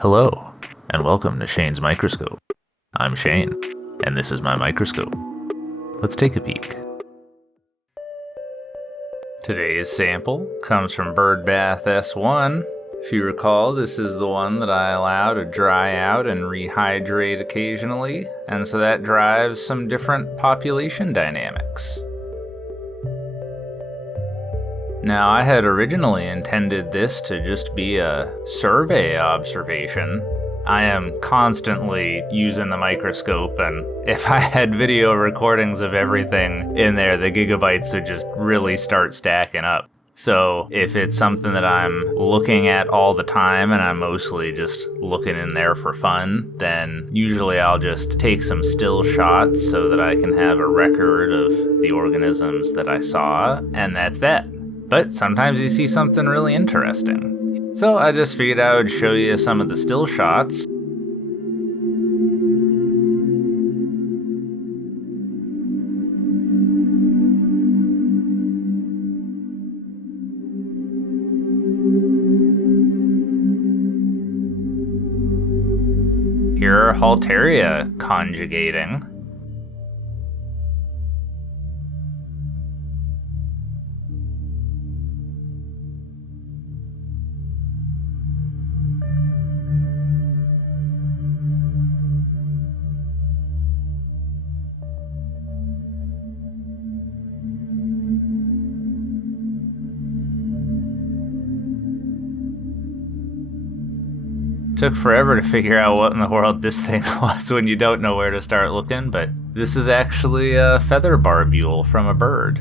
Hello, and welcome to Shane's Microscope. I'm Shane, and this is my microscope. Let's take a peek. Today's sample comes from Bird Bath S1. If you recall, this is the one that I allow to dry out and rehydrate occasionally, and so that drives some different population dynamics. Now, I had originally intended this to just be a survey observation. I am constantly using the microscope, and if I had video recordings of everything in there, the gigabytes would just really start stacking up. So if it's something that I'm looking at all the time and I'm mostly just looking in there for fun, then usually I'll just take some still shots so that I can have a record of the organisms that I saw, and that's that. But sometimes you see something really interesting. So I just figured I would show you some of the still shots. Here are Halteria conjugating. Took forever to figure out what in the world this thing was when you don't know where to start looking, but this is actually a feather barbule from a bird.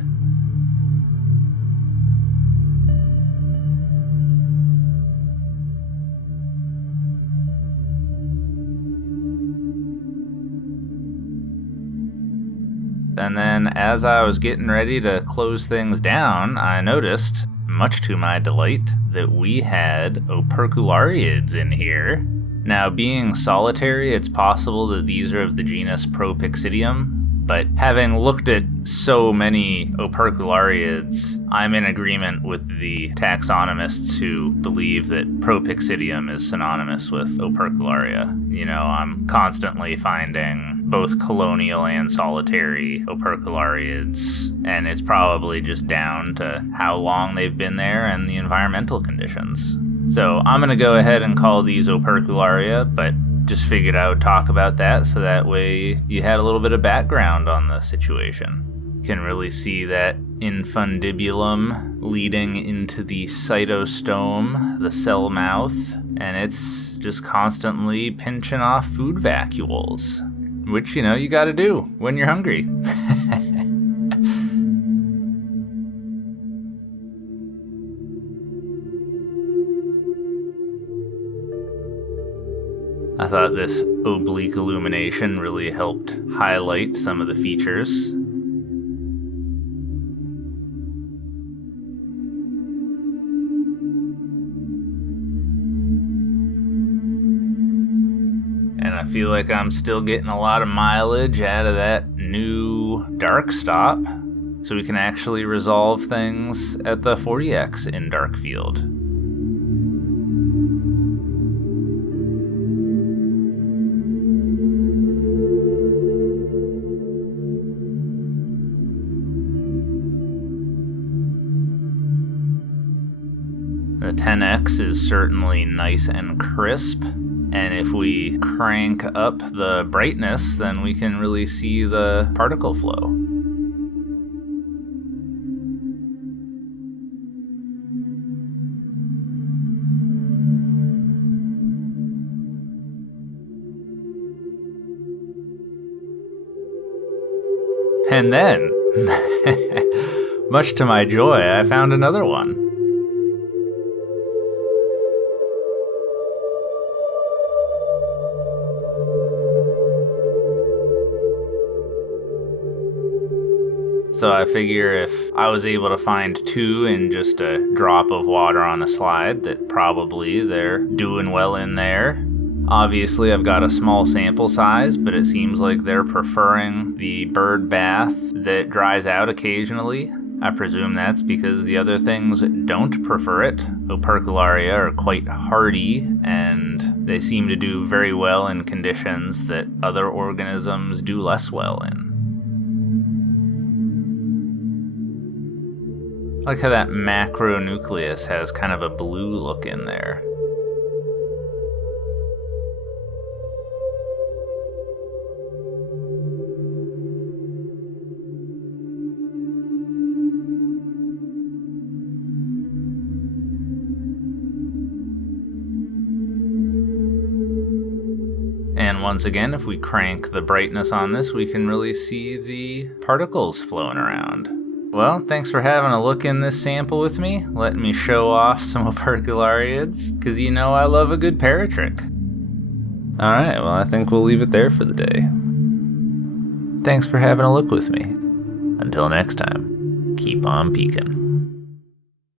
And then as I was getting ready to close things down, I noticed, much to my delight, that we had operculariids in here. Now, being solitary, it's possible that these are of the genus Propixidium, but having looked at so many operculariids, I'm in agreement with the taxonomists who believe that Propixidium is synonymous with opercularia. You know, I'm constantly finding both colonial and solitary operculariids, and it's probably just down to how long they've been there and the environmental conditions. So I'm going to go ahead and call these opercularia, but just figured I would talk about that so that way you had a little bit of background on the situation. You can really see that infundibulum leading into the cytostome, the cell mouth, and it's just constantly pinching off food vacuoles. Which, you know, you gotta do when you're hungry. I thought this oblique illumination really helped highlight some of the features. And I feel like I'm still getting a lot of mileage out of that new dark stop, so we can actually resolve things at the 40x in dark field. The 10x is certainly nice and crisp. And if we crank up the brightness, then we can really see the particle flow. And then, much to my joy, I found another one. So I figure if I was able to find two in just a drop of water on a slide, that probably they're doing well in there. Obviously, I've got a small sample size, but it seems like they're preferring the bird bath that dries out occasionally. I presume that's because the other things don't prefer it. Opercularia are quite hardy, and they seem to do very well in conditions that other organisms do less well in. I like how that macronucleus has kind of a blue look in there. And once again, if we crank the brightness on this, we can really see the particles flowing around. Well, thanks for having a look in this sample with me, letting me show off some operculariids, because you know I love a good paratrick. Alright, well I think we'll leave it there for the day. Thanks for having a look with me. Until next time, keep on peeking.